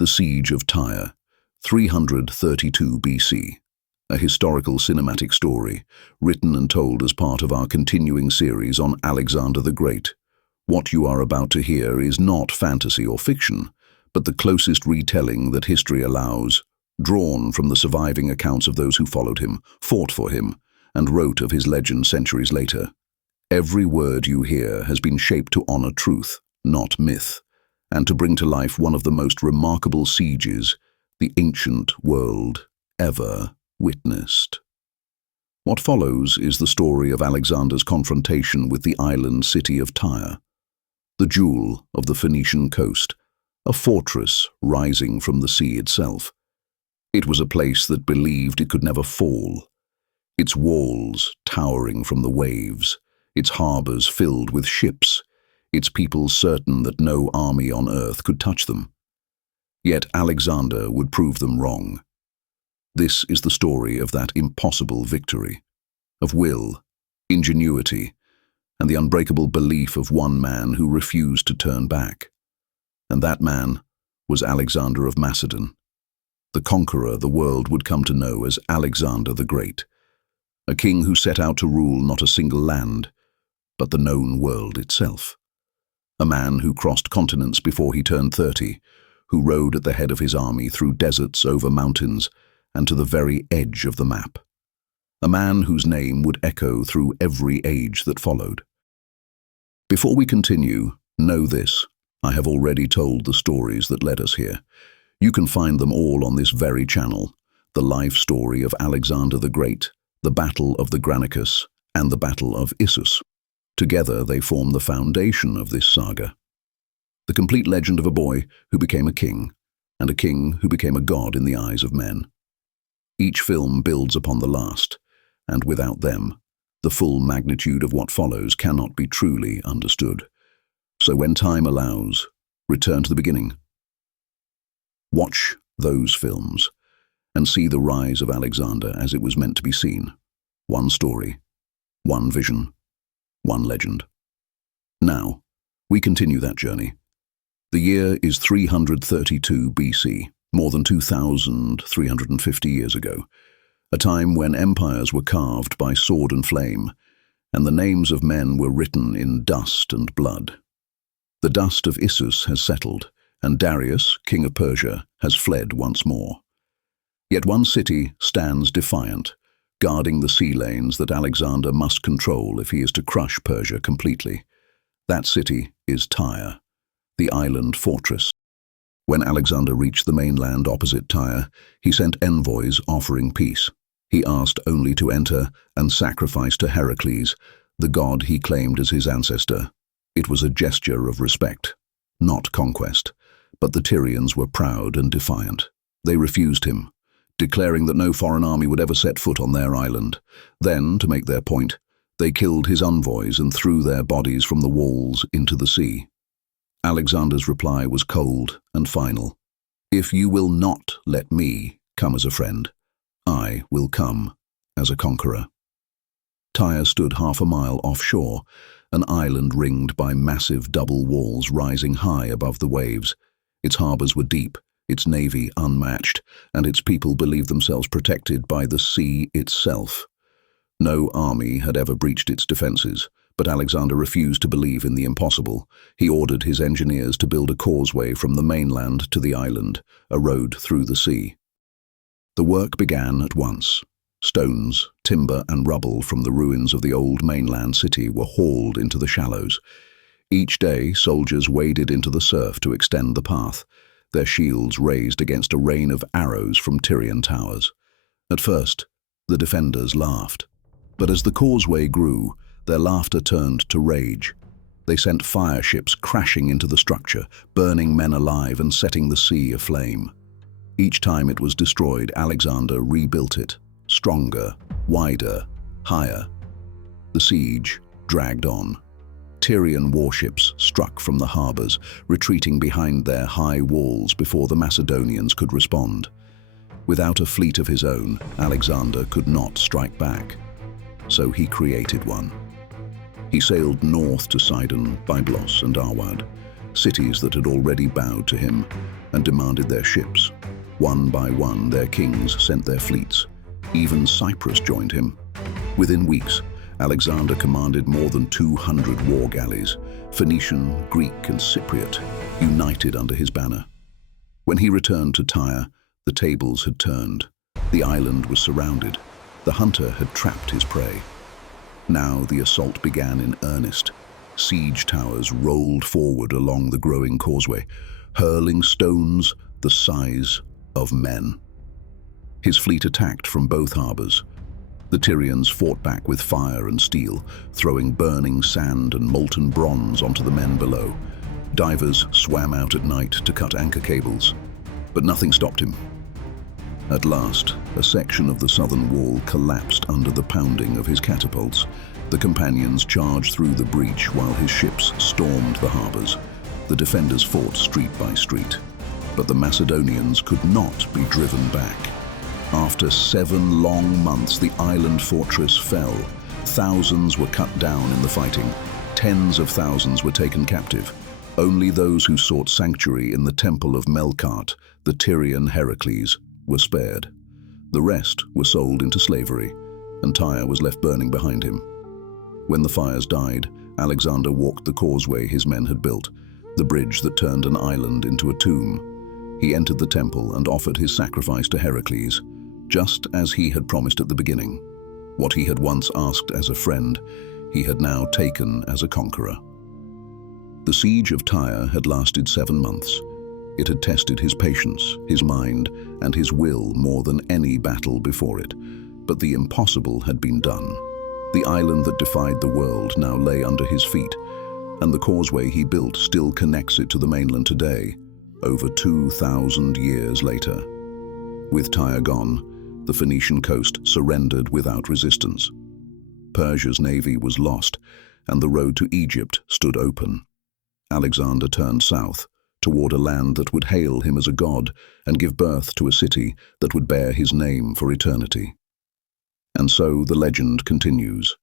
The Siege of Tyre, 332 BC. A historical cinematic story, written and told as part of our continuing series on Alexander the Great. What you are about to hear is not fantasy or fiction, but the closest retelling that history allows, drawn from the surviving accounts of those who followed him, fought for him, and wrote of his legend centuries later. Every word you hear has been shaped to honor truth, not myth, and to bring to life one of the most remarkable sieges the ancient world ever witnessed. What follows is the story of Alexander's confrontation with the island city of Tyre, the jewel of the Phoenician coast, a fortress rising from the sea itself. It was a place that believed it could never fall, its walls towering from the waves, its harbors filled with ships, its people certain that no army on earth could touch them. Yet Alexander would prove them wrong. This is the story of that impossible victory, of will, ingenuity, and the unbreakable belief of one man who refused to turn back. And that man was Alexander of Macedon, the conqueror the world would come to know as Alexander the Great, a king who set out to rule not a single land, but the known world itself. A man who crossed continents before he turned 30, who rode at the head of his army through deserts, over mountains, and to the very edge of the map. A man whose name would echo through every age that followed. Before we continue, know this: I have already told the stories that led us here. You can find them all on this very channel: the life story of Alexander the Great, the Battle of the Granicus, and the Battle of Issus. Together they form the foundation of this saga. The complete legend of a boy who became a king, and a king who became a god in the eyes of men. Each film builds upon the last, and without them, the full magnitude of what follows cannot be truly understood. So when time allows, return to the beginning. Watch those films, and see the rise of Alexander as it was meant to be seen. One story, one vision, one legend. Now, we continue that journey. The year is 332 BC, more than 2,350 years ago, a time when empires were carved by sword and flame, and the names of men were written in dust and blood. The dust of Issus has settled, and Darius, king of Persia, has fled once more. Yet one city stands defiant, guarding the sea lanes that Alexander must control if he is to crush Persia completely. That city is Tyre, the island fortress. When Alexander reached the mainland opposite Tyre, he sent envoys offering peace. He asked only to enter and sacrifice to Heracles, the god he claimed as his ancestor. It was a gesture of respect, not conquest, but the Tyrians were proud and defiant. They refused him, declaring that no foreign army would ever set foot on their island. Then, to make their point, they killed his envoys and threw their bodies from the walls into the sea. Alexander's reply was cold and final. If you will not let me come as a friend, I will come as a conqueror. Tyre stood half a mile offshore, an island ringed by massive double walls rising high above the waves. Its harbors were deep, its navy unmatched, and its people believed themselves protected by the sea itself. No army had ever breached its defenses, but Alexander refused to believe in the impossible. He ordered his engineers to build a causeway from the mainland to the island, a road through the sea. The work began at once. Stones, timber, and rubble from the ruins of the old mainland city were hauled into the shallows. Each day, soldiers waded into the surf to extend the path, their shields raised against a rain of arrows from Tyrian towers. At first, the defenders laughed. But as the causeway grew, their laughter turned to rage. They sent fire ships crashing into the structure, burning men alive and setting the sea aflame. Each time it was destroyed, Alexander rebuilt it, stronger, wider, higher. The siege dragged on. Tyrian warships struck from the harbors, retreating behind their high walls before the Macedonians could respond. Without a fleet of his own, Alexander could not strike back. So he created one. He sailed north to Sidon, Byblos, and Arad, cities that had already bowed to him and demanded their ships. One by one, their kings sent their fleets. Even Cyprus joined him. Within weeks, Alexander commanded more than 200 war galleys, Phoenician, Greek, and Cypriot, united under his banner. When he returned to Tyre, the tables had turned. The island was surrounded. The hunter had trapped his prey. Now the assault began in earnest. Siege towers rolled forward along the growing causeway, hurling stones the size of men. His fleet attacked from both harbors. The Tyrians fought back with fire and steel, throwing burning sand and molten bronze onto the men below. Divers swam out at night to cut anchor cables, but nothing stopped him. At last, a section of the southern wall collapsed under the pounding of his catapults. The companions charged through the breach while his ships stormed the harbors. The defenders fought street by street, but the Macedonians could not be driven back. After 7 long months, the island fortress fell. Thousands were cut down in the fighting. Tens of thousands were taken captive. Only those who sought sanctuary in the temple of Melkart, the Tyrian Heracles, were spared. The rest were sold into slavery, and Tyre was left burning behind him. When the fires died, Alexander walked the causeway his men had built, the bridge that turned an island into a tomb. He entered the temple and offered his sacrifice to Heracles, just as he had promised at the beginning. What he had once asked as a friend, he had now taken as a conqueror. The siege of Tyre had lasted 7 months. It had tested his patience, his mind, and his will more than any battle before it. But the impossible had been done. The island that defied the world now lay under his feet, and the causeway he built still connects it to the mainland today, over 2,000 years later. With Tyre gone, the Phoenician coast surrendered without resistance. Persia's navy was lost, and the road to Egypt stood open. Alexander turned south, toward a land that would hail him as a god and give birth to a city that would bear his name for eternity. And so the legend continues.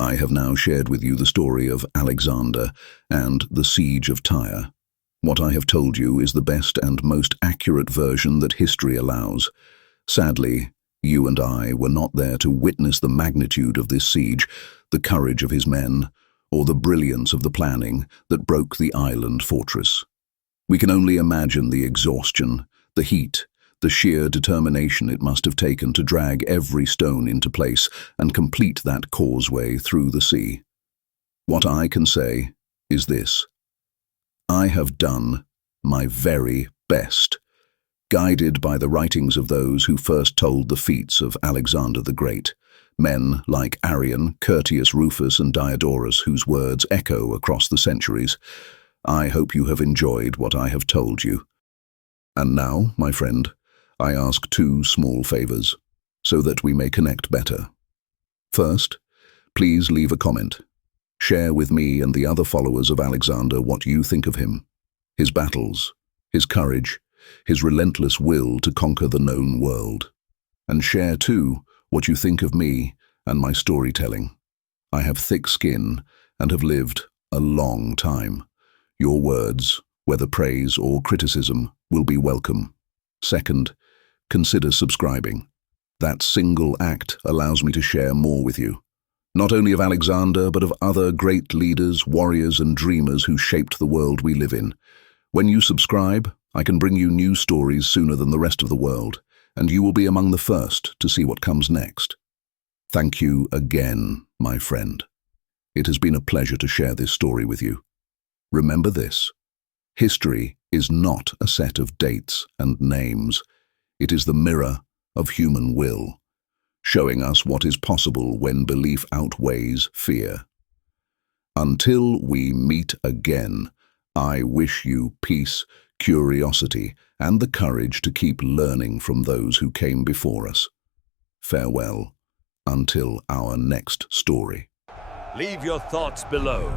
I have now shared with you the story of Alexander and the siege of Tyre. What I have told you is the best and most accurate version that history allows. Sadly, you and I were not there to witness the magnitude of this siege, the courage of his men, or the brilliance of the planning that broke the island fortress. We can only imagine the exhaustion, the heat, the sheer determination it must have taken to drag every stone into place and complete that causeway through the sea. What I can say is this: I have done my very best, guided by the writings of those who first told the feats of Alexander the Great, men like Arrian, Curtius Rufus, and Diodorus, whose words echo across the centuries. I hope you have enjoyed what I have told you. And now, my friend, I ask 2 small favors, so that we may connect better. First, please leave a comment. Share with me and the other followers of Alexander what you think of him, his battles, his courage, his relentless will to conquer the known world. And share, too, what you think of me and my storytelling. I have thick skin and have lived a long time. Your words, whether praise or criticism, will be welcome. Second, consider subscribing. That single act allows me to share more with you, not only of Alexander, but of other great leaders, warriors, and dreamers who shaped the world we live in. When you subscribe, I can bring you new stories sooner than the rest of the world, and you will be among the first to see what comes next. Thank you again, my friend. It has been a pleasure to share this story with you. Remember this: history is not a set of dates and names. It is the mirror of human will, showing us what is possible when belief outweighs fear. Until we meet again, I wish you peace, curiosity, and the courage to keep learning from those who came before us. Farewell, until our next story. Leave your thoughts below.